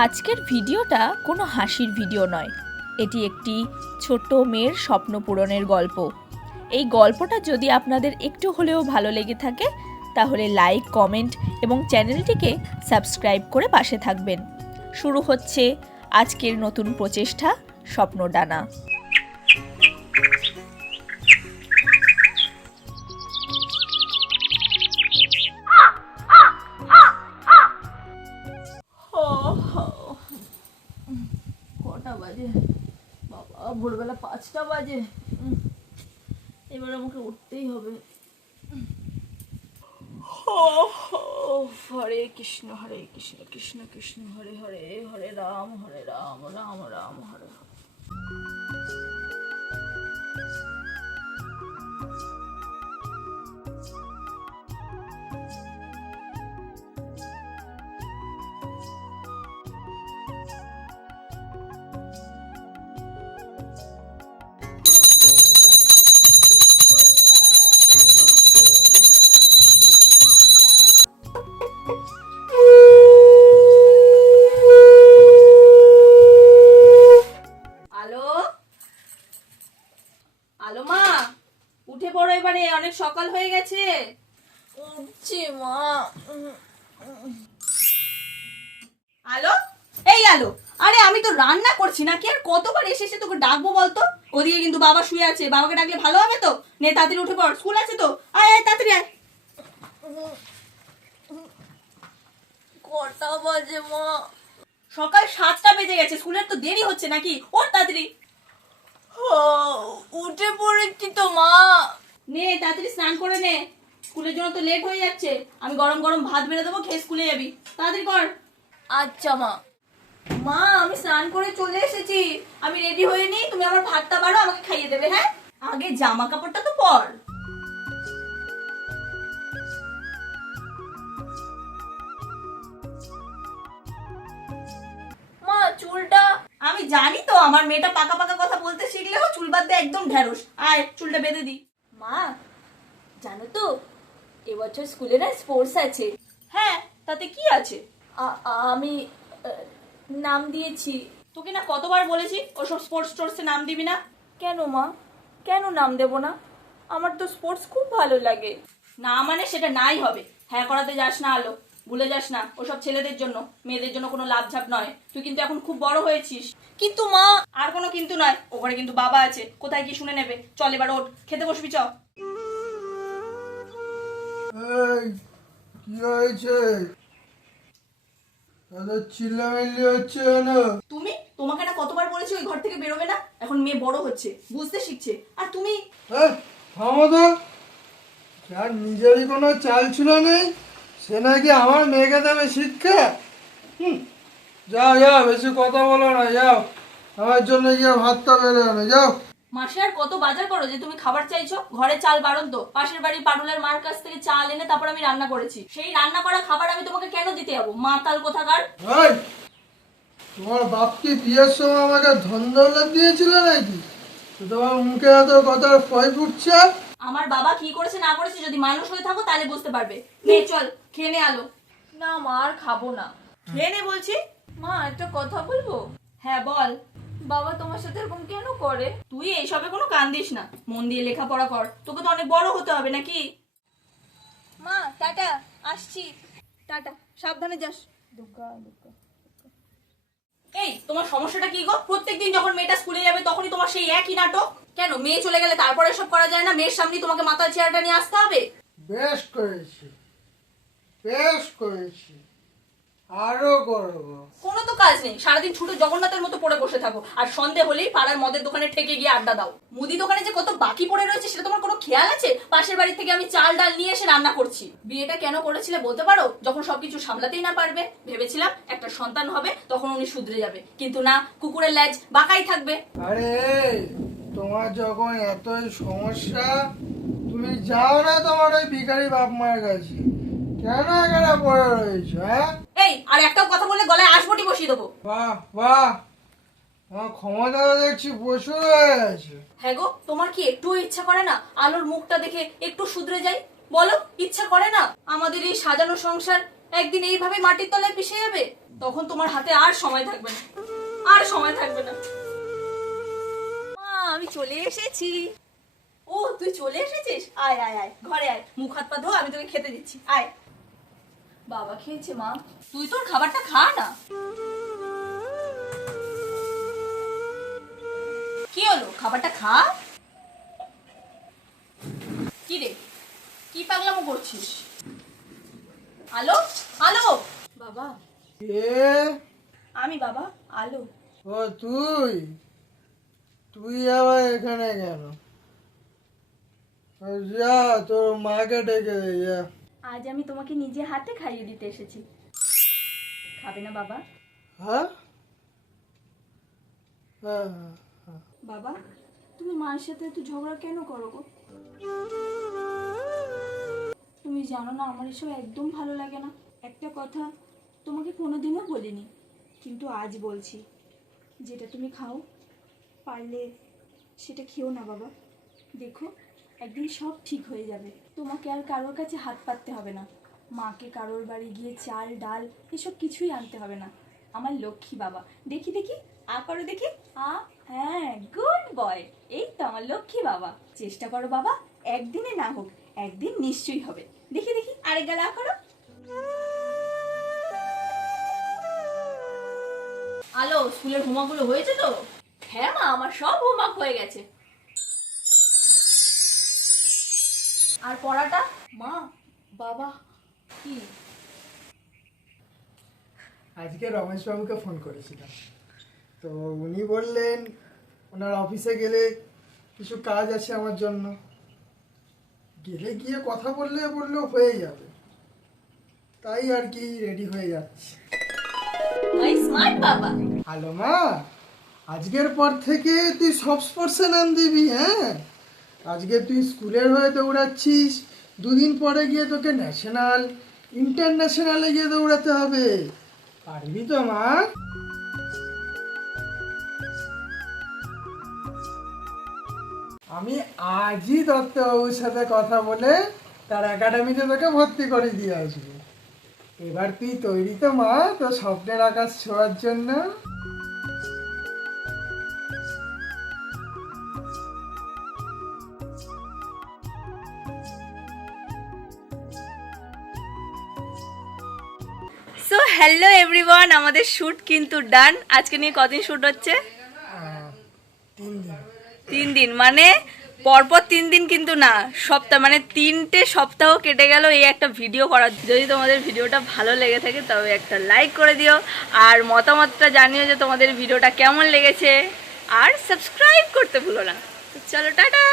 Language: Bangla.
আজকের ভিডিওটা কোনো হাসির ভিডিও নয়, এটি একটি ছোট্ট মেয়ের স্বপ্ন পূরণের গল্প। এই গল্পটা যদি আপনাদের একটু হলেও ভালো লেগে থাকে তাহলে লাইক, কমেন্ট এবং চ্যানেলটিকে সাবস্ক্রাইব করে পাশে থাকবেন। শুরু হচ্ছে আজকের নতুন প্রচেষ্টা, স্বপ্নডানা। কটা বাজে বাবা? ভোরবেলা 5টা বাজে। এবার আমাকে উঠতেই হবে। হরে কৃষ্ণ হরে কৃষ্ণ কৃষ্ণ কৃষ্ণ হরে হরে, হরে রাম রাম রাম হরে হরে। আলো মা, উঠে পড়ো এবারে, অনেক সকাল হয়ে গেছে। উঠছি মা। আলো, এই আলো, আরে আমি তো রান্না করছি না কি আর কতবার এসে এসে তোকে ডাকবো বলতো? ওদিকে কিন্তু বাবা শুয়ে আছে, বাবাকে ডাকলে ভালো হবে তো? নে তাড়াতাড়ি উঠে পড়, স্কুল আছে তো। আয় আয় তাড়াতাড়ি আয়। কটা বাজে মা? সকাল 7টা বেজে গেছে, স্কুলের তো দেরি হচ্ছে নাকি? ওর তাড়াতাড়ি। উঠে পড়েছি তো মা। নে তাড়াতাড়ি স্নান করে নে, স্কুলের জন্য তো লেট হয়ে যাচ্ছে। আমি গরম গরম ভাত বেড়ে দেবো, খেয়ে স্কুলে যাবি। তাড়াতাড়ি কর। আচ্ছা মা। মা আমি স্নান করে চলে এসেছি, আমি রেডি হয়ে নি, তুমি আমার ভাতটা বাড়ো, আমাকে খাইয়ে দেবে। হ্যাঁ, আগে জামা কাপড়টা তো পর। মা চুলটা, আমি জানি তো আমার মেয়েটা পাকা পাকা কথা বলতে শিখলেও চুল বাঁধতে একদম ঢ্যাঁড়স। আয় চুলটা বেঁধে দি। মা জানো তো এবছর স্কুলে না স্পোর্টস আছে। হ্যাঁ, তাতে কি আছে? আমি নাম দিয়েছি। তোকে না কতবার বলেছি ওসব স্পোর্টস টোর্সে নাম দিবি না। কেন মা, কেন নাম দেব না? আমার তো স্পোর্টস খুব ভালো লাগে। না মানে সেটা নাই হবে। হ্যাঁ করাতে যাস না আলো, ভুলে যাস না ওসব ছেলেদের জন্য, মেয়েদের জন্য কোনো লাভ ঝাপ নয়। তুই কিন্তু এখন খুব বড় হয়েছিস। কিন্তু মা। আর কোনো কিন্তু নয়, ওখানে কিন্তু বাবা আছে, কোথায় কি শুনে নেবে। চল এবার ওঠ, খেতে বসবি চ। এই কি হয়েছে? চিল্লামিল্লি হচ্ছে না? তুমি, তোমাকে না কতবার বলেছি ওই ঘর থেকে বেরোবে না। এখন মেয়ে বড় হচ্ছে, বুঝতে শিখছে, আর তুমি। থামো তো। যার নিজেরই কোনো চাল ছিল নেই সে নাকি আমার মেয়েকে দেবে শিক্ষা। যাও যাও, বেশি কথা বলো না, যাও আমার জন্য গিয়ে ভাতটা বেড়ে আনো, যাও। মাসে আর কত বাজার করো যে তুমি খাবার চাইছো? ঘরে চাল বাড়ন্ত, পাশের বাড়ির পাটুলের মার কাছ থেকে চাল এনে তারপর আমি রান্না করেছি। সেই রান্না করা খাবার আমি তোমাকে কেন দিতে যাবো, মাতাল কোথাকার। এই, তোমার বাপ কি বিয়ের সময় আমাকে ধন দৌলত দিয়েছিল নাকি? তো তোমার মুখে এত কথার ফয় ফুটছে? আমার বাবা কি করেছে না করেছে যদি মানুষ হয়ে থাকো তাহলে বুঝতে পারবে। নে চল খেয়ে নে আলো। না মা আর খাবো না। খেয়ে নে বলছি। মা একটা কথা বলবো? হ্যাঁ বল। বাবা তোমার সাথে এরকম কেন করে? তুই এইসবে কোনো কান দিস না, মন দিয়ে লেখাপড়া কর, তোকে তো অনেক বড় হতে হবে নাকি। মা টাটা, আসছি। টাটা, সাবধানে যাস। দুগ্গা দুগ্গা। এই তোমার সমস্যাটা কি গো? প্রত্যেকদিন যখন মেয়েটা স্কুলে যাবে তখনই তোমার সেই একই নাটক। কেন মেয়ে চলে গেলে তারপরে সব করা যায় না? মেয়ের সামনে তোমাকে মাথার চেয়ারটা নিয়ে আসতে হবে। বেশ করেছি, বেশ করেছি, আরো করবো। কোনো তো কাজ নেই, সারাদিন ছুটে জগন্নাথের মতো পড়ে বসে থাকো, আর সন্ধে হলেই পাড়ার মদের দোকানে ঠেকে গিয়ে আড্ডা দাও। মুদি দোকানে যে কত বাকি পড়ে রয়েছে সেটা তোমার কোনো খেয়াল আছে? পাশের বাড়ি থেকে আমি চাল ডাল নিয়ে এসে রান্না করছি। বিয়েটা কেন করেছিলে বলতে পারো? যখন সবকিছু সামলাতেই না পারবে। ভেবেছিলাম একটা সন্তান হবে তখন উনি শুধরে যাবে, কিন্তু না, কুকুরের লেজ বাঁকাই থাকবে। আরে তোমার যখন এতই সমস্যা, তুমি যাও না তোমার ওই ভিখারি বাপ মায়ের কাছে। কেন এখানে পড়ে রয়েছো? হ্যাঁ, এই আর একটাও কথা বলে গলায় আশবটি বসিয়ে দেবো। বাহ বাহ, আমার ক্ষমতা দেখছি প্রচুর হয়ে গেছে। হ্যাঁ গো, তোমার কি একটুও ইচ্ছা করে না আলোর মুখটা দেখে একটু শুধরে যাই? বলো, ইচ্ছা করে না? আমাদের এই সাজানো সংসার একদিন এইভাবে মাটির তলায় পিষে যাবে, তখন তোমার হাতে আর সময় থাকবে না, আর সময় থাকবে না। মা, আমি চলে এসেছি। ও, তুই চলে এসেছিস? আয় আয় আয়, ঘরে আয়, মুখ হাত পা ধো, আমি তোকে খেতে দিচ্ছি, আয়। বাবা খেয়েছে মা, তুই তোর খাবারটা খা না। কি হলো, খাবারটা খা। কি রে, কি পাগলামো করছিস? আলো, আলো। বাবা, কে? আমি বাবা, আলো। ও তুই, তুই আবার এখানে কেন? যা তোর মাকে ডেকে দে, যা। আজ আমি তোমাকে নিজে হাতে খাইয়ে দিতে এসেছি, খাবে না বাবা? হ্যাঁ হ্যাঁ হ্যাঁ। বাবা, তুমি মায়ের সাথে এত ঝগড়া কেন করো গো? তুমি জানো না আমার এসব একদম ভালো লাগে না। একটা কথা তোমাকে কোনোদিনও বলিনি, কিন্তু আজ বলছি, যেটা তুমি খাও পারলে সেটা খেও না বাবা। দেখো, একদিন সব ঠিক হয়ে যাবে, তোমাকে আর কারোর কাছে হাত পাততে হবে না, মাকে কারোর বাড়ি গিয়ে চাল ডাল এসব কিছুই আনতে হবে না। আমার লক্ষ্মী বাবা। দেখি দেখি, আ করো দেখি, আ। হ্যাঁ, গুড বয়। এই তো আমার লক্ষ্মী বাবা। চেষ্টা করো বাবা, একদিনে না হোক একদিন নিশ্চয়ই হবে। দেখি দেখি, আরেক গাল আ করো। আলো, স্কুলের হোমওয়ার্কগুলো হয়েছে তো? হ্যাঁ মা, আমার সব হোমওয়ার্ক হয়ে গেছে। আর পড়াটা? মা, বাবা, কি? আজকে রমেশবাবুকে ফোন করেছিলাম, তো উনি বললেন ওনার অফিসে গেলে কিছু কাজ আছে আমার জন্য, গেলে গিয়ে কথা বললেও হয়ে যাবে, তাই আর কি রেডি হয়ে যাচ্ছি। মাই স্মার্ট বাবা। হ্যালো মা, আজকের পর থেকে তুই সব স্পোর্টসে নাম দিবি। হ্যাঁ, আজকে তুই স্কুলের হয়ে দৌড়াচ্ছিস, দুদিন পরে গিয়ে তোকে ন্যাশনাল ইন্টারন্যাশনালে গিয়ে দৌড়াতে হবে, পারবি তো মা? আমি আজই দত্তবাবুর সাথে কথা বলে তার একাডেমিতে তোকে ভর্তি করে দিয়ে আসবো। এবার তুই তৈরি তো মা, তোর স্বপ্নের আকাশ ছোঁয়ার জন্য? সো হ্যালো এভরিওয়ান, আমাদের শুট কিন্তু ডান। আজকে নিয়ে কদিন শুট হচ্ছে? 3 দিন। 3 দিন, মানে পরপর 3 দিন কিন্তু না, সপ্তাহ, মানে 3টে সপ্তাহ কেটে গেল এই একটা ভিডিও করার। যদি তোমাদের ভিডিওটা ভালো লেগে থাকে তবে একটা লাইক করে দিও, আর মতামতটা জানিও যে তোমাদের ভিডিওটা কেমন লেগেছে, আর সাবস্ক্রাইব করতে ভুলো না। তো চলো, টাটা।